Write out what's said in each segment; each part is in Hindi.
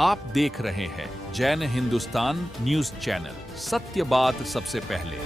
आप देख रहे हैं जैन हिंदुस्तान न्यूज चैनल। सत्य बात सबसे पहले।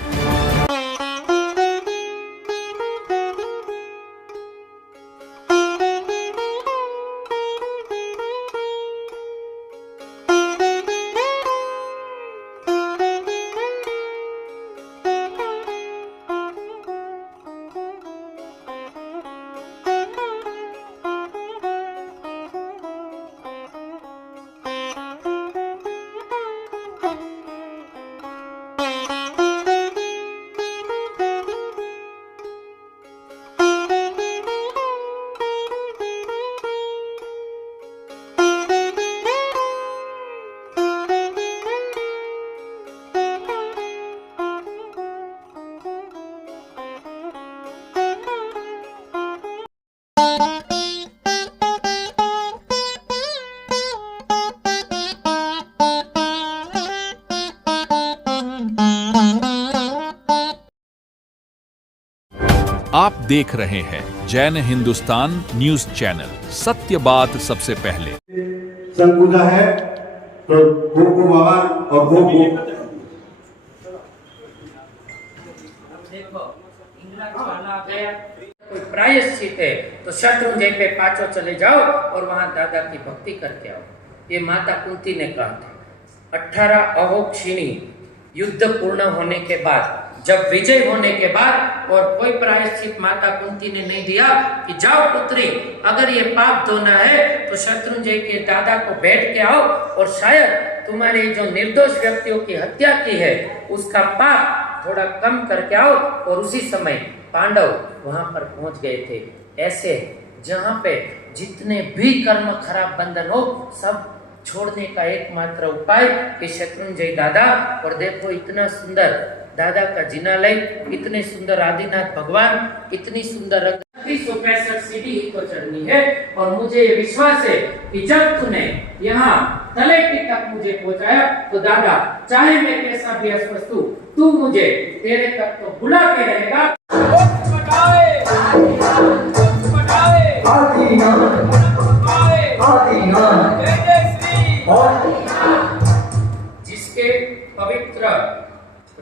आप देख रहे हैं जैन हिंदुस्तान न्यूज चैनल। सत्य बात सबसे पहले। संकुदा है तो गो बाबा और गो देखो इंग्रज वाला गया कोई प्रायश्चित है तो शत्रुंजय पे पाछो चले जाओ और वहां दादा की भक्ति करके आओ। ये माता कुंती ने कहा था। 18 अहोक्षिणी युद्ध पूर्ण होने के बाद, जब विजय होने के बाद और कोई प्रायश्चित माता कुंती ने नहीं दिया कि जाओ पुत्री, अगर ये पाप धोना है तो शत्रुंजय के दादा को बैठ के आओ और शायद तुम्हारे जो निर्दोष व्यक्तियों की हत्या की है उसका पाप थोड़ा कम करके आओ। और उसी समय पांडव वहां पर पहुंच गए थे। ऐसे जहां पे जितने भी कर्म खराब बंधन हो सब छोड़ने का एकमात्र उपाय कि शत्रुंजय दादा। और देखो इतना सुंदर दादा का जिनालय, इतने सुंदर आदिनाथ भगवान, इतनी सुंदर 365 सीढ़ी को चढ़नी है। और मुझे विश्वास है कि जब तूने यहाँ तलेटी तक मुझे पहुंचाया तो दादा चाहे मैं कैसा भी अस्वस्थ हूँ, तू मुझे तेरे तक तो बुला के रहेगा। जिसके पवित्र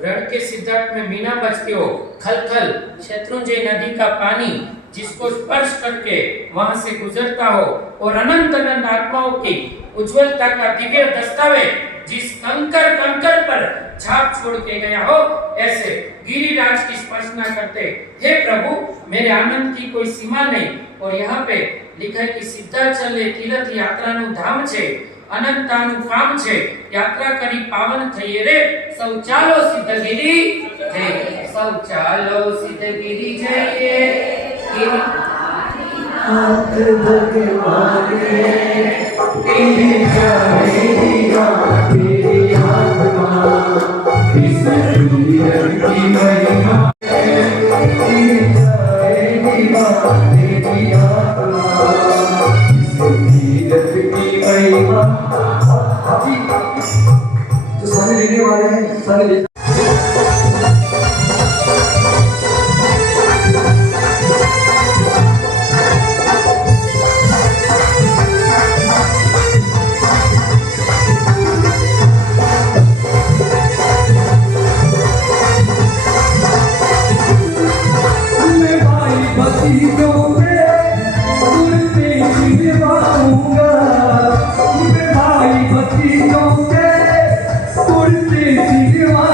रण के सिद्धार्थ में मीना बजती हो, खलखल शत्रुंजय नदी का पानी जिसको स्पर्श करके वहां से गुजरता हो, और अनंत अनंत आत्माओं की उज्जवलता का दिव्य दस्तावेज जिस कंकर कंकर पर छाप छोड़ के गया हो, ऐसे गिरिराज की स्पर्शना करते हे प्रभु मेरे आनंद की कोई सीमा नहीं। और यहाँ पे लिखा है कि सिद्धाचल तीर्थ यात्रा नु धाम छे, अनंतानु काम छे, यात्रा करी पावन थઈએ रे, सौ चालो सिद्धगिरी जय, सौ चालो सिद्धगिरी जय। हाथ भगवान तेरी जाएगा तेरी आत्मा इस दुनिया की महिमा तेरी जाएगा तेरी आत्मा इस तीरथ की महिमा। जो सारे लेने वाले हैं सारे भाई भतीजों के तुरते सिवा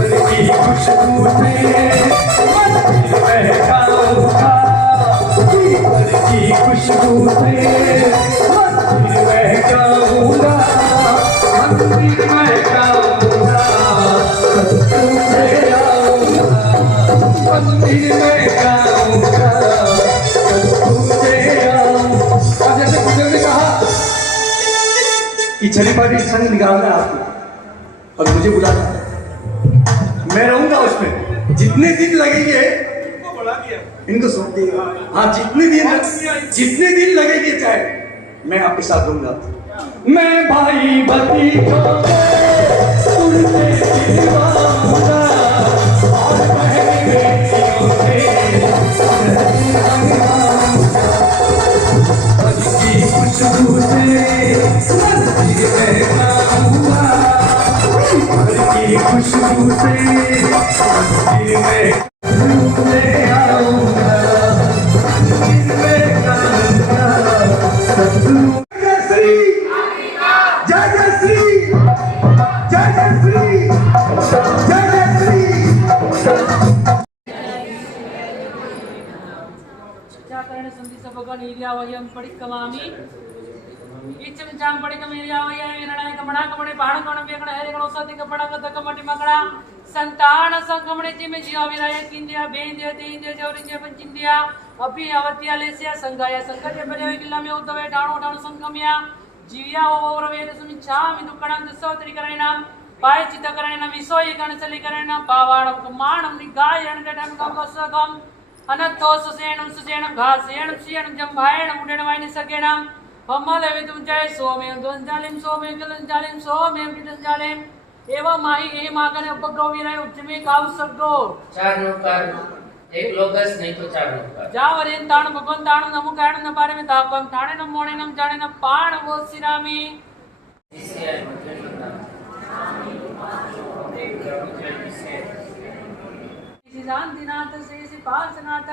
की खुशबू से मंदिर महकाऊंगा, पीपल की खुशबू से मंदिर महकाऊंगा, मंदिर महकाऊंगा, तुझे आऊंगा, मंदिर महकाऊंगा, तुझे आऊंगा। और जैसे बुजुर्ग ने कहा कि चली पार्टी संग निकालना है आपको और मुझे बुलाना है, मैं रहूंगा उसमें। जितने दिन लगेंगे इनको सौंप दिएगा। हाँ, जितने दिन लगेंगे चाहे, मैं आपके साथ रहूंगा। मैं भाई भतीजों तुझसे दिलवाऊंगा और बहन बेटियों से की खुशबू से मंदिर महकाऊंगा, की खुशबू से मंदिर में ले आऊंगा, मंदिर में आऊंगा। सतगुरु जय श्री, जय जय श्री, जय जय श्री, जय जय श्री। भगवान एरिया वयम पडिक्कमामि इच्छम चांग पडिक्कम एरिया वयम निर्णय कमणा कमणे बाण कण बेगण हरे गण औषधि कपड़ा कद कमटि मकड़ा संतान संकमणे जिमे जीव विराय किंदिया बेंदिया तेंदिया जौरिंदिया पंचिंदिया अपि अवत्या लेसिया संगाया संकटे बले किल्ला में उद्धवे डाणो डाणो संकमिया जीविया ओवर वेद सुमिच्छामि दुक्कणं दसोत्रि करेणा पायचित करेणा विसोय गणसलि करेणा पावाणं कमाणं निगायण गडं गमसगम अनत्तो सुसेणं सुसेणं घासेणं सियणं जंभायणं मुडेणवायनि सगेणं पम्मलविदुं जय सोमें द्वंजालिं सोमें गलंजालिं सोमें विदंजालिं एवं माही ए मागने उपग्रह विराय उच्चमे काव सग्गो चार नौकार एक लोगस नहीं तो चार नौकार जावरेन ताण भगवन ताण नमु काण न पारे में तापम ताणे न मोणे न जाने न पाण वो सिरामी इससे है मतलब एक विजय शांतिनाथ श्री पार्श्वनाथ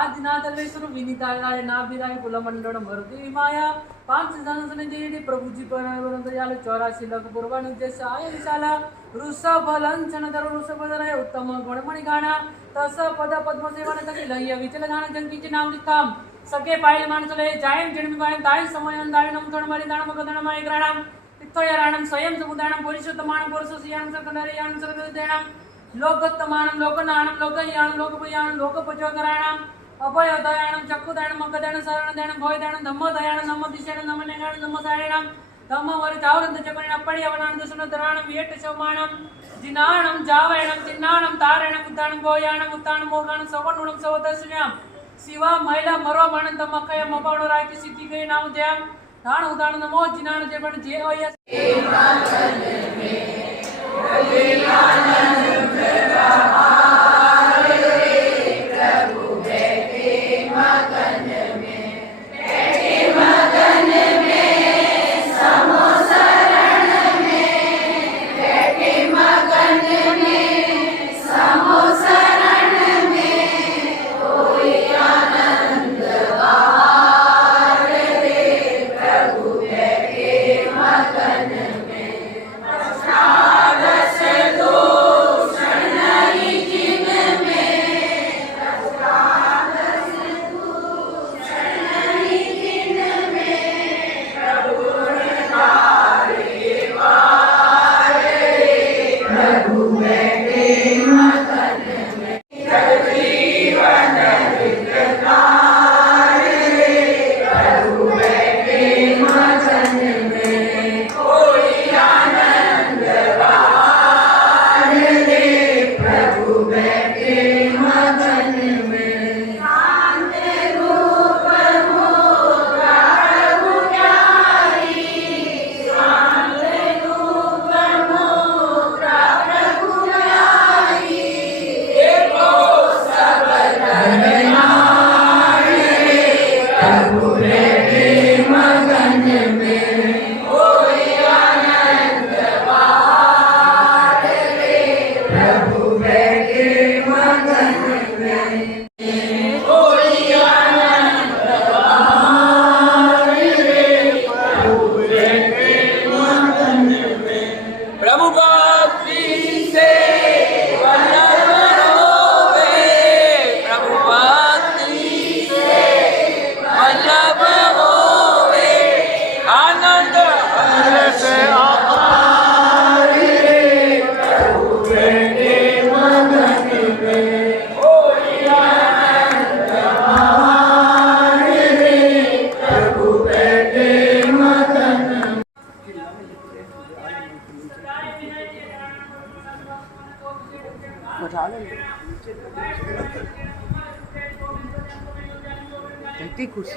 आदिनाथ लेश्वर विनीताय नाभिराय कुलमंडल मरुति माया पांच संसने देवी प्रभु जी पर दयाल 84 लाख पूर्वाण जैसा आय विशाला ऋषभ लंचन दर ऋषभधर उत्तम गुणमणि गाना तस पद पद्म सेवन तकी लय विचल गाना जंकीचे नाम लिखाम सके पायल मानसले जायम जन्मी पायल दाय समयन दायनम थोड मरी दानम गदनम ग्राणम तित्तयाराणम स्वयं समुदानम परिशुद्धमानम पुरुषसियानम सकलरियानम सकलदेणम लोकत्तमानं लोकनानं लोकयानं लोकपयानं लोकपजोकराणं अभयदयानं चक्षुदयानं मकदयानं शरणदयानं भयदयानं धम्मदयानं धम्मदिशयानं धम्मनेगानं धम्मसायणं धम्मवरितावरन्तचकरणं अपडियवनानं दशनधराणं वियट्टशौमानं जिनानं जावयणं चिन्नानं तारणं उद्दानं भोयानं उत्तानं मोगानं सवनुणं सवदस्यं शिवा महिला मरोमानं तमकय मपवणो रायति सिद्धि गय नाम जयं दान उदान नमो जिनानं जेवण जे अयस प्रभु बैठे जल्दी कुर्सी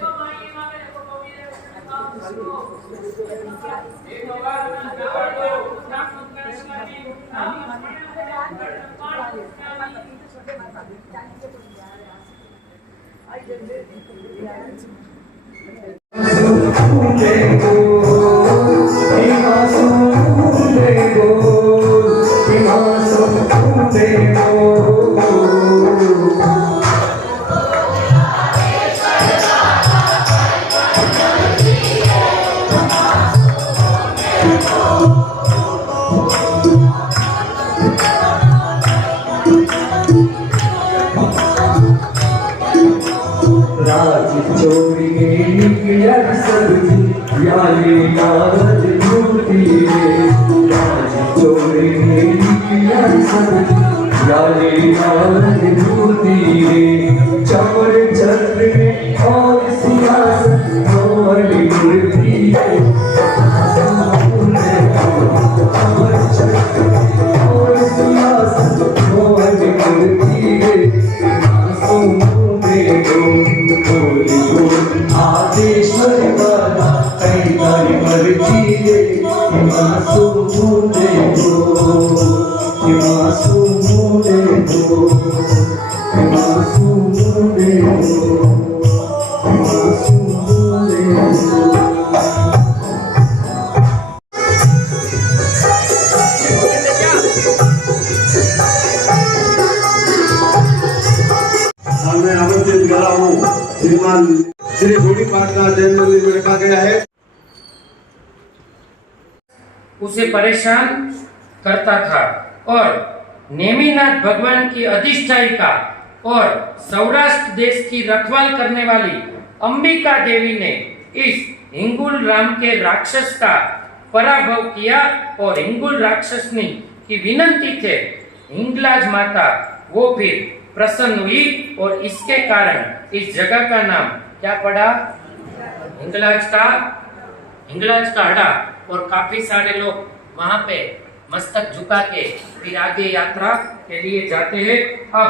श्रीमान श्री बूढ़ी पाटना जैन मंदिर में रखा गया है। उसे परेशान करता था और नेमिनाथ भगवान की अधिष्ठायिका और सौराष्ट्र देश की रखवाल करने वाली अंबिका देवी ने इस हिंगुल राम के राक्षस का पराभव किया और हिंगुल राक्षसनी की विनंती थे हिंगलाज माता वो फिर प्रसन्न हुई और इसके कारण इस जगह का नाम क्या पड़ा? हिंगलाज का हड़ा। और काफी सारे लोग वहां पे मस्तक झुका के फिर आगे यात्रा के लिए जाते हैं। अब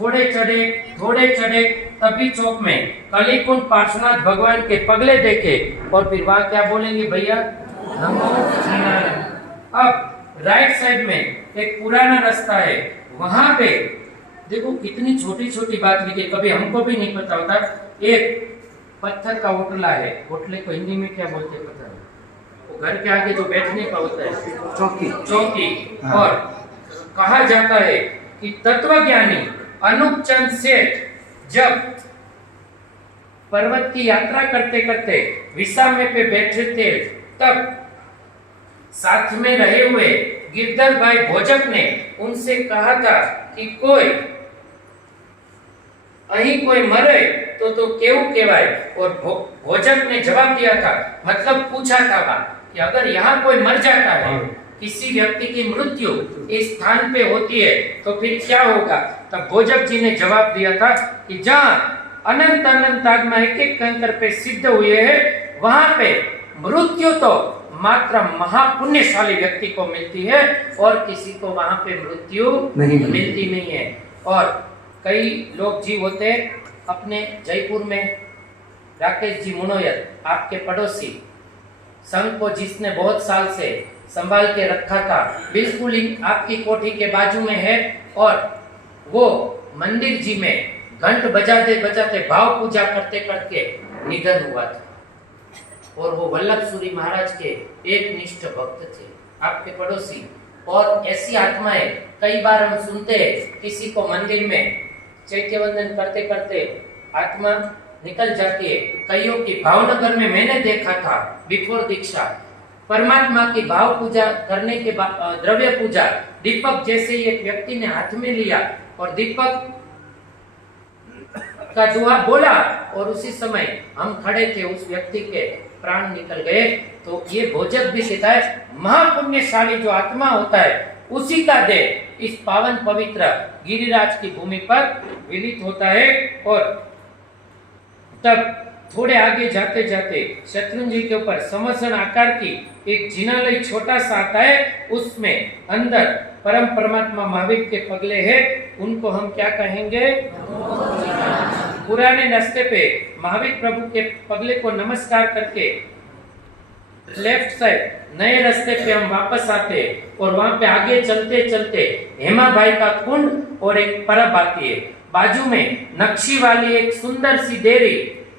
थोड़े चढ़े तभी चौक में कलीकुंड पार्श्वनाथ भगवान के पगले देखे और फिर वहां क्या बोलेंगे भैया? नमो नारायण। अब राइट साइड में एक पुराना रास्ता है, वहां पे देखो कितनी छोटी छोटी बात लिखी, कभी हमको भी नहीं पता होता। एक पत्थर का ओटला है, ओटले को हिंदी में क्या बोलते हैं पता है? वो घर के आगे जो बैठने का होता है चौकी। और कहा जाता है कि तत्वज्ञानी अनूप चंद सेठ जब पर्वत की यात्रा करते करते विसामे पे बैठे थे तब साथ में रहे हुए गिरधर भाई भोजक ने उनसे कहा था कि कोई मरे तो केवू केवाय। और भोजक ने जवाब दिया था, मतलब पूछा था कि अगर यहाँ कोई मर जाता है, किसी व्यक्ति की मृत्यु इस स्थान पे होती है तो फिर क्या होगा? तब भोजक जी ने जवाब दिया था कि जहाँ अनंत आत्मा एक कंकर पे सिद्ध हुए हैं वहां पे मृत्यु तो मात्र महापुण्यशाली व्यक्ति को मिलती है और किसी को वहां पे मृत्यु मिलती नहीं है। और कई लोग जी होते अपने जयपुर में राकेश जी मुनोयत, आपके पड़ोसी, संघ को जिसने बहुत साल से संभाल के रखा था, बिल्कुल ही आपकी कोठी के बाजू में है। और वो मंदिर जी में घंट बजाते भाव पूजा करते करते निधन हुआ था। और वो वल्लभ सूरी महाराज के एक निष्ठ भक्त थे, आपके पड़ोसी। और ऐसी आत्माएं कई बार हम सुनते हैं, किसी को मंदिर में चैत्य वंदन करते करते आत्मा निकल जाती है। कईयों की भावनगर में मैंने देखा था बिफोर दीक्षा, परमात्मा की भाव पूजा करने के बाद द्रव्य पूजा दीपक जैसे एक व्यक्ति ने हाथ में लिया और दीपक का दुआ बोला और उसी समय हम खड़े थे, उस व्यक्ति के प्राण निकल गए। तो ये भोजक भी कहता है महापुण्यशाली जो आत्मा होता है उसी का देह इस पावन पवित्र गिरिराज की भूमि पर विलित होता है। और तब थोड़े आगे जाते जाते शत्रुंजय जी के ऊपर समसन आकार की एक जिनालय छोटा सा आता है, उसमें अंदर परम परमात्मा महावीर के पगले हैं, उनको हम क्या कहेंगे? पुराने रास्ते पे महावीर प्रभु के पगले को नमस्कार करके लेफ्ट साइड नए रास्ते पे हम वापस आते और वहां पे आगे चलते चलते हेमाबाई का कुंड और एक परब आती है। बाजू में नक्शी वाली एक सुंदर सी देरी,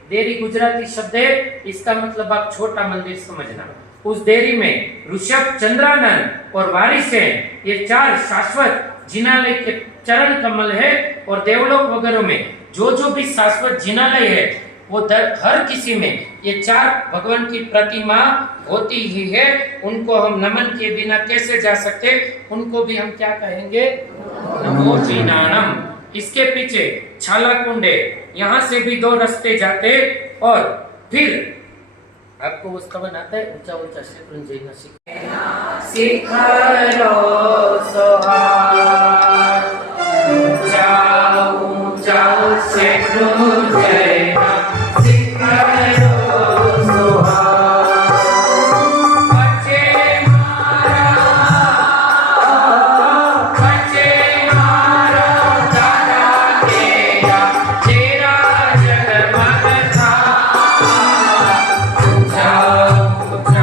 देरी गुजराती शब्द है, इसका मतलब आप छोटा मंदिर समझना। उस देरी में ऋषभ, चंद्रानंद और वारिसेन, ये 4 शाश्वत जिनालय के चरण कमल है। और देवलोक वगैरह में जो भी शाश्वत जिनालय है वो हर किसी में ये 4 भगवान की प्रतिमा होती ही है। उनको हम नमन किए बिना कैसे जा सकते, उनको भी हम क्या कहेंगे? नमो जिनानम। इसके पीछे छाला कुंड है, यहाँ से भी 2 रास्ते जाते और फिर आपको वो स्तवन आता है, ऊंचा ऊंचा शत्रुंजय का शिखरो सोहार, ऊंचा ऊंचा शत्रुंजय का शिखरो सोहार, बच्चे मारा दादा तेरा, तेरा जगमग था, ऊंचा ऊंचा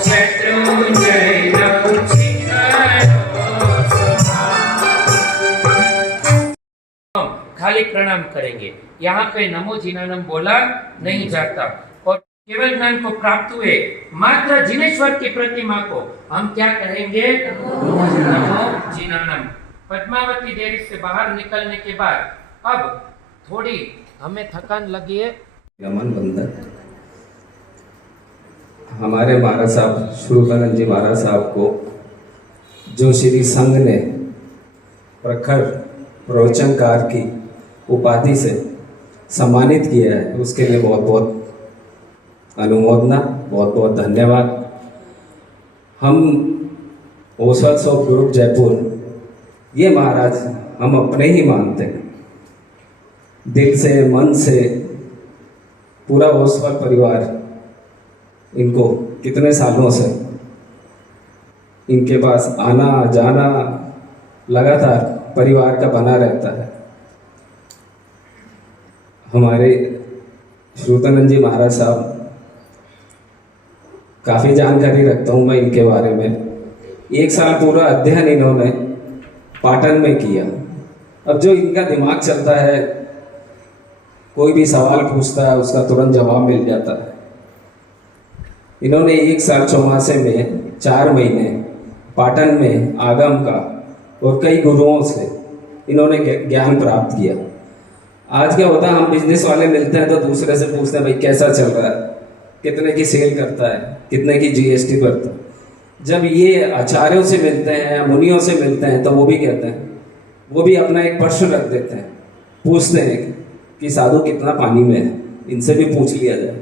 शत्रुंजय का खाली प्रणाम करेंगे। यहाँ पे नमो जिनानम बोला नहीं जाता। और केवल ज्ञान को प्राप्त हुए मात्र जिनेश्वर की प्रतिमा को हम क्या कहेंगे? नमो जिनानम। पद्मावती डेयरी से बाहर निकलने के बाद अब थोड़ी हमें थकान लगी है। नमन बंधन हमारे महाराज साहब श्रुतानंद जी महाराज साहब को जो श्री संघ ने प्रखर प्रवचनकार की उपाधि से सम्मानित किया है, उसके लिए बहुत बहुत अनुमोदना, बहुत बहुत धन्यवाद। हम ओसवाल ऑफ ग्रुप जयपुर, ये महाराज हम अपने ही मानते हैं, दिल से मन से। पूरा ओसवाल परिवार इनको कितने सालों से इनके पास आना जाना लगातार परिवार का बना रहता है। हमारे श्रुतानंद जी महाराज साहब, काफ़ी जानकारी रखता हूँ मैं इनके बारे में। 1 साल पूरा अध्ययन इन्होंने पाटन में किया। अब जो इनका दिमाग चलता है, कोई भी सवाल पूछता है उसका तुरंत जवाब मिल जाता है। इन्होंने 1 साल चौमासे में 4 महीने पाटन में आगम का और कई गुरुओं से इन्होंने ज्ञान प्राप्त किया। आज क्या होता है, हम बिजनेस वाले मिलते हैं तो दूसरे से पूछते हैं भाई कैसा चल रहा है, कितने की सेल करता है, कितने की जीएसटी भरता है। जब ये आचार्यों से मिलते हैं, मुनियों से मिलते हैं, तो वो भी कहते हैं, वो भी अपना एक प्रश्न रख देते हैं, पूछते हैं कि साधु कितना पानी में है, इनसे भी पूछ लिया जाए।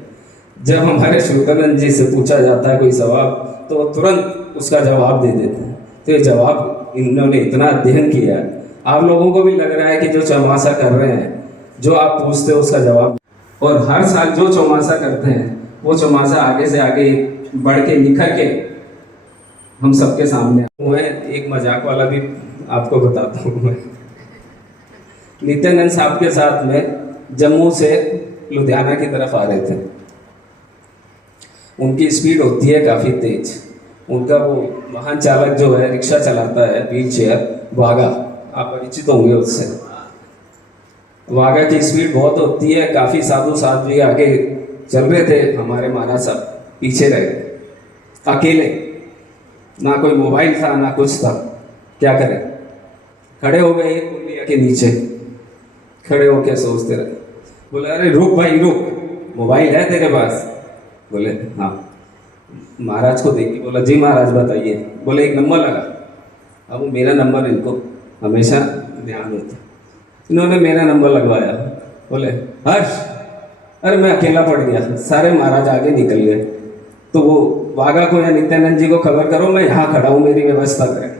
जब हमारे श्रुतानंद जी से पूछा जाता है कोई सवाल, तो वो तुरंत उसका जवाब दे देते हैं। तो ये जवाब इन्होंने इतना अध्ययन किया है, आप लोगों को भी लग रहा है कि जो चौमासा कर रहे हैं, जो आप पूछते हो उसका जवाब, और हर साल जो चौमासा करते हैं वो चौमासा आगे से आगे बढ़ के निखर के हम सबके सामने हुए। एक मजाक वाला भी आपको बताता हूँ मैं। नित्यानंद साहब के साथ में जम्मू से लुधियाना की तरफ आ रहे थे। उनकी स्पीड होती है काफ़ी तेज। उनका वो वाहन चालक जो है, रिक्शा चलाता है, व्हील चेयर, वागा, आप परिचित होंगे उससे। वागा की स्पीड बहुत होती है। काफ़ी साधु साध्वी आगे चल रहे थे, हमारे महाराज साहब पीछे रह गए अकेले। ना कोई मोबाइल था ना कुछ था, क्या करें, खड़े हो गए एक पुलिया के नीचे। खड़े होकर सोचते रहे, बोले अरे रुक भाई रुक, मोबाइल है तेरे पास? बोले हाँ। महाराज को देख के बोला जी महाराज बताइए। बोले एक नंबर लगा। अब मेरा नंबर इनको हमेशा ध्यान होता, इन्होंने मेरा नंबर लगवाया। बोले हर्ष, अरे मैं अकेला पड़ गया, सारे महाराज आगे निकल गए, तो वो वागा को या नित्यानंद जी को खबर करो, मैं यहाँ खड़ा हूँ, मेरी व्यवस्था करें।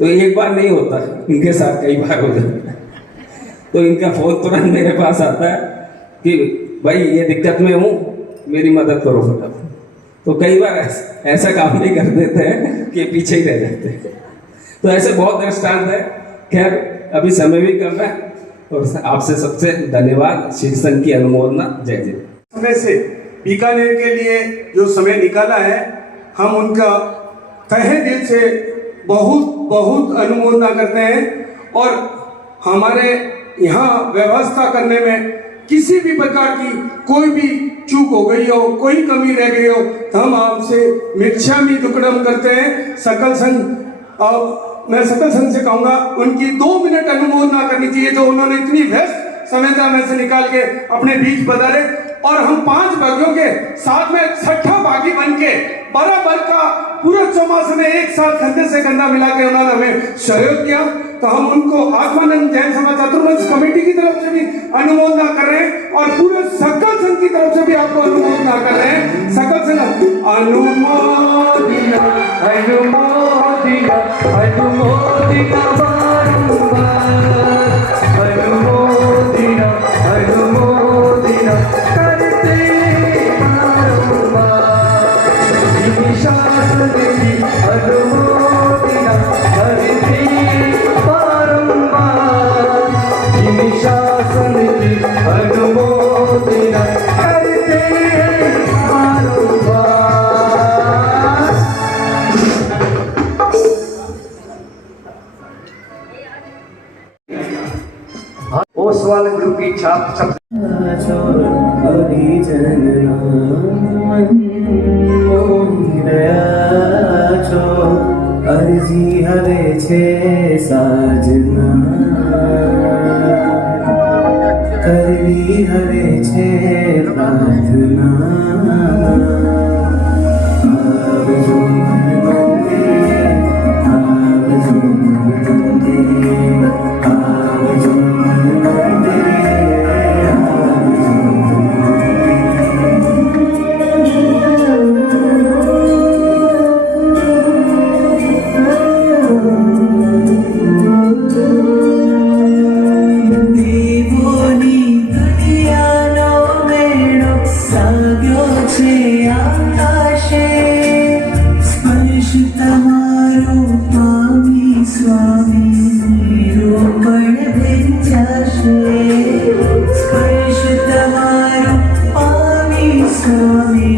तो एक बार नहीं होता, इनके साथ कई बार हो जाता है। तो इनका फोन तुरंत मेरे पास आता है कि भाई ये दिक्कत में हूँ, मेरी मदद करो फटाफट। तो कई बार ऐसा काम नहीं कर देते हैं कि पीछे ही रह जाते हैं। तो ऐसे बहुत दृष्टांत है। खैर अभी समय भी कम है और आपसे सबसे धन्यवाद, शिव संघ की अनुमोदना। जय जय। समय से बीकानेर के लिए जो समय निकाला है, हम उनका तहे दिल से बहुत बहुत अनुमोदना करते हैं। और हमारे यहाँ व्यवस्था करने में किसी भी प्रकार की कोई भी चूक हो गई हो, कोई कमी रह गई हो, तो हम आपसे मिच्छामि दुक्कडम करते हैं। सकल संघ, और मैं सकल संघ से कहूँगा उनकी 2 मिनट अनुमोदना करनी चाहिए, जो उन्होंने इतनी व्यस्त समयता में से निकाल के अपने बीच बदले। और हम 5 भागियों के साथ में 6ठा भागी बन के बराबर का पूरा चौमास में एक साथ कंधे से कंधा मिला के उन्होंने हमें सहयोग किया। तो हम उनको आत्मानंद जैन समाज चातुर्मास कमेटी की तरफ से भी अनुमोदना कर रहे हैं और पूरे सकल संघ की तरफ से भी आपको अनुमोदना कर रहे हैं। सकल संघ अनुमोदना अनुमोदना अनुमोदना बारंबार अनुमोदना अनुमोदना करते बारंबार। शासन की अनुमोदना करते बारंबार। शासन की अनुमोदना करते बारंबार। ओसवाल ग्रुप की छाप अर्जी हवे छे साजना, करवी हवे छे प्रार्थना। आवजो मंदिरे, आवजो मंदिरे, आवजो मंदिरे, आवजो देवोनी दुनियानो मेळो साग्यो छे आकाशे। स्पर्श तमारो पामी स्वामी, निरूपण भेटाशे। स्पर्श तमारो पामी स्वामी,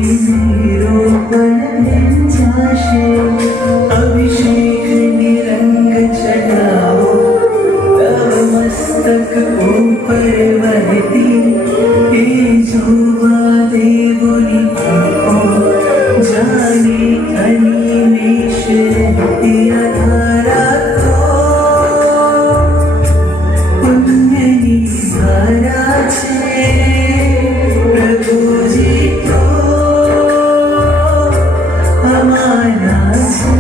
निरूपण भेटाशे। अभिषेक निरंग चढ़ाओ, तव मस्तक ऊपर बहती। हे जुवा देवोनी आँखों, जाने अनिमेष रहती अधारा को। पुण्यनी धारा छे प्रभुजी को हमारा छे।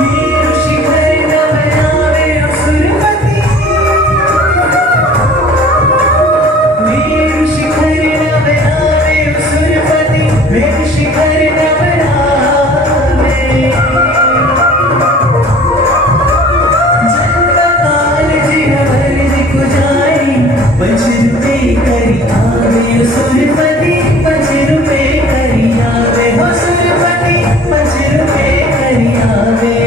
मेरु शिखर नवनावे असुरपति, मेरु शिखर नवनावे असुरपति, मेरु शिखर नवनावे। जन्म काल जिन वर्द को जाई, 5 रुपए करी आवे असुरपति, 5 रुपए करी आवे असुरपति, 5 रुपए करी आवे।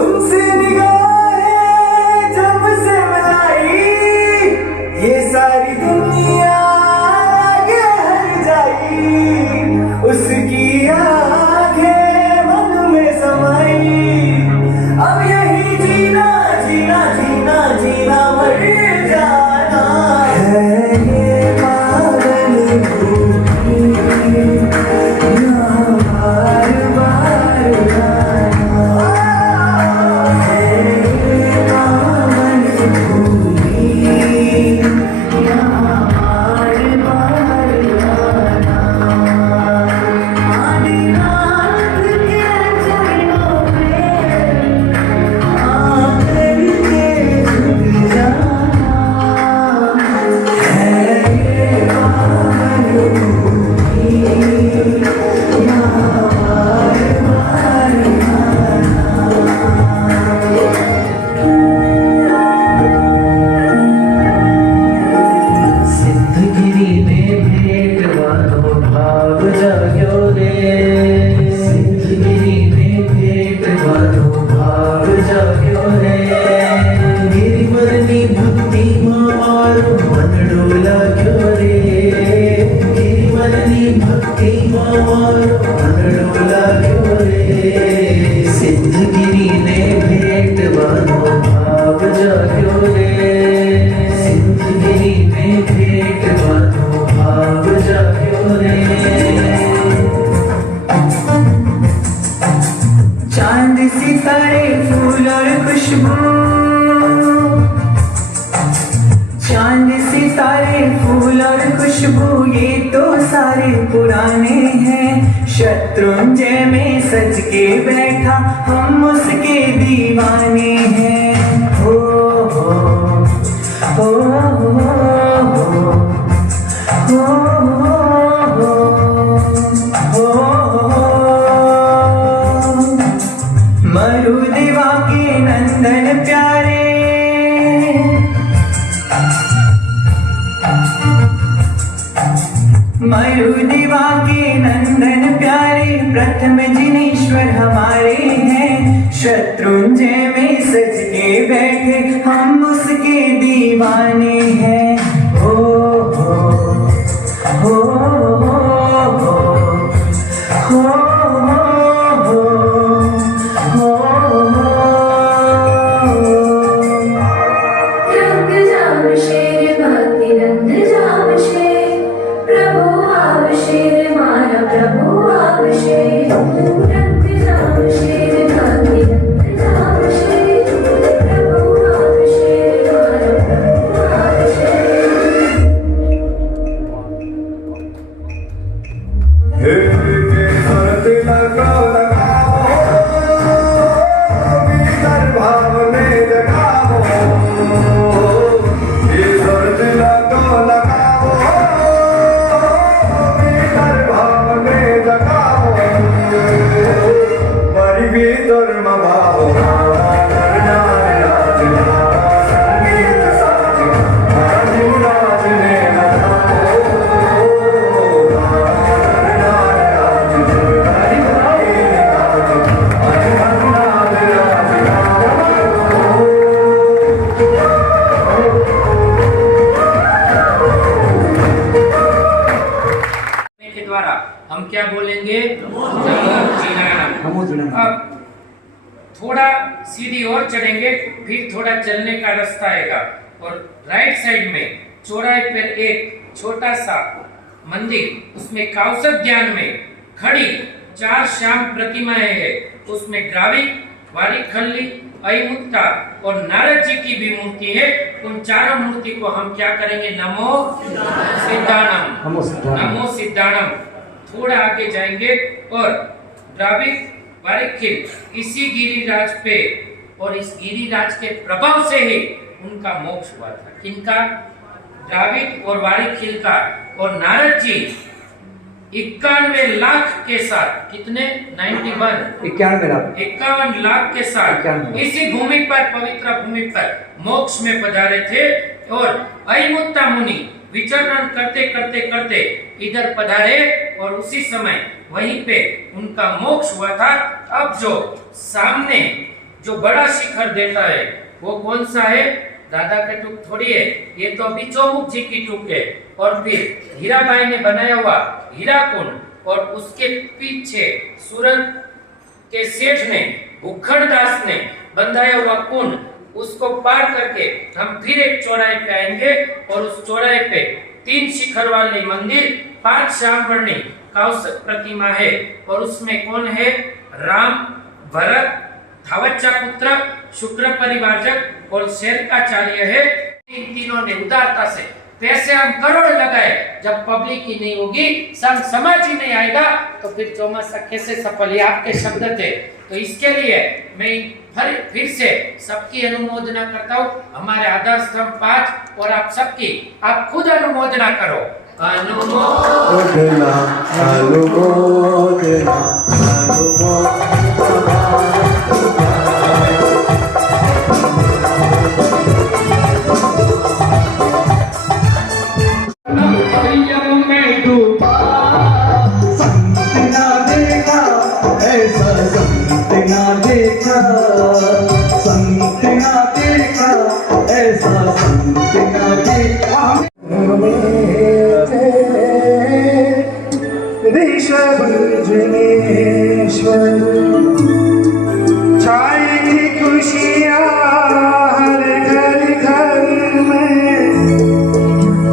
उनसे निगाहें जब से मिलाई, ये सारी दुनिया आगे हट जाई। उसकी आंखें डोला क्यों रे सिद्धगिरी ने भेंट बांधो भाव जाग्यो रे सिद्धगिरी ने भेंट बांधो भाव जाग्यो रे चांद सितारे फूल और खुशबू चांद सितारे फूल और खुशबू ये तो सारे पुराने हैं शत्रुंजय में सज के बैठा हम उसके दीवाने हैं हो हो हो हो हो मरुदेवा के नंदन प्यारे मरुदेवा के नंदन प्यारे प्रथम जिनेश्वर हमारे हैं शत्रुंजय में सज के बैठे हम उसके दीवाने हैं हो हो हो हो हो हो रंग जाम शेर भांति रंग जाम शेर प्रभु आव शेर मारा प्रभु आव शेर रंग जाम शेर भांति रंग जाम शेर प्रभु आव शेर मारा प्रभु आव शेर के द्वारा हम क्या बोलेंगे नमो जिनानम। अब थोड़ा सीढ़ी और चढ़ेंगे फिर थोड़ा चलने का रास्ता आएगा और राइट साइड में चौराहे पर एक छोटा सा मंदिर उसमें कौसत ध्यान में खड़ी 4 श्याम प्रतिमाएं है उसमें द्राविड वारिखल्ली अयमुक्ता और नारद जी की भी मूर्ति है। उन चारों मूर्ति को हम क्या करेंगे नमो सिद्धाणम नमो सिद्धाणम। थोड़ा आगे जाएंगे और द्राविड वारिखिल इसी गिरिराज पे और इस गिरिराज के प्रभाव से ही उनका मोक्ष हुआ था। किनका? द्राविड और वारिखिल का। और नारद जी 91 लाख के साथ कितने 51 लाख के साथ इसी भूमि पर पवित्र भूमि पर मोक्ष में पधारे थे। और अयमुक्ता मुनि विचरण करते करते करते इधर पधारे और उसी समय वहीं पे उनका मोक्ष हुआ था। अब जो सामने जो बड़ा शिखर देता है वो कौन सा है? दादा का टूक थोड़ी है, ये तो अभी चौमुख जी की टूक है। और फिर हीराबाई ने बनाया हुआ हीरा कुंड और उसके पीछे सूरत के सेठ ने भुखड़दास ने बंधाया हुआ कुंड, उसको पार करके हम फिर एक चौराहे पे आएंगे और उस चौराहे पे 3 शिखर वाले मंदिर 5 श्यामवर्णी कौसत प्रतिमा है। और उसमें कौन है? राम, भरत, धावच्चा पुत्र, शुक्र परिवारजक और शेरकाचार्य है। इन तीनों ने उदारता से पैसे हम करोड़ लगाए, जब पब्लिक ही नहीं होगी, संत समाज ही नहीं आएगा तो फिर चौमासा कैसे सफल? ये आपके शब्द थे। तो इसके लिए मैं फिर से सबकी अनुमोदना करता हूँ। हमारे आधार स्तंभ 5 और आप सबकी आप खुद अनुमोदना करो। अनुमोदना अनुमोदना सर्जनेश्वर छाएगी खुशियाँ हर घर घर में,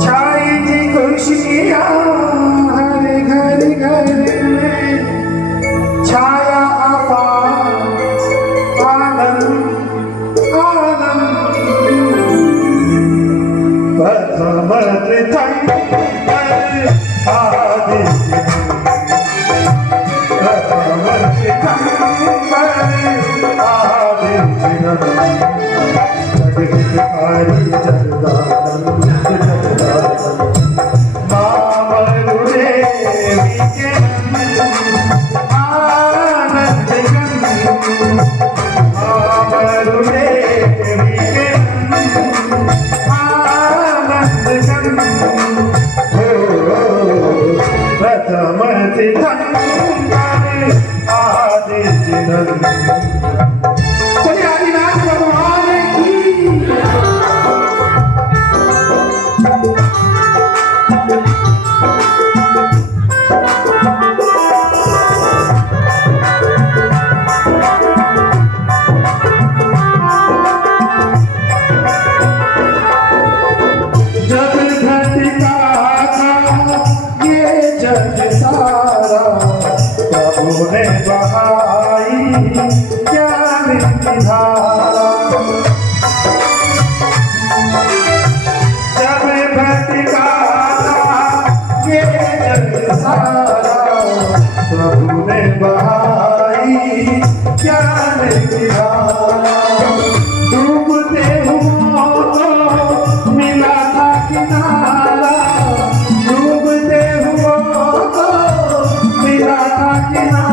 छाएगी खुशियाँ हर घर घर में, छाया अपार आनंद आनंद प्रथमत आदि प्रभु ने बहाई ज्ञान की धारा, डूबते हुओं को मिला था किनारा, डूबते हुओं को मिला था किनारा।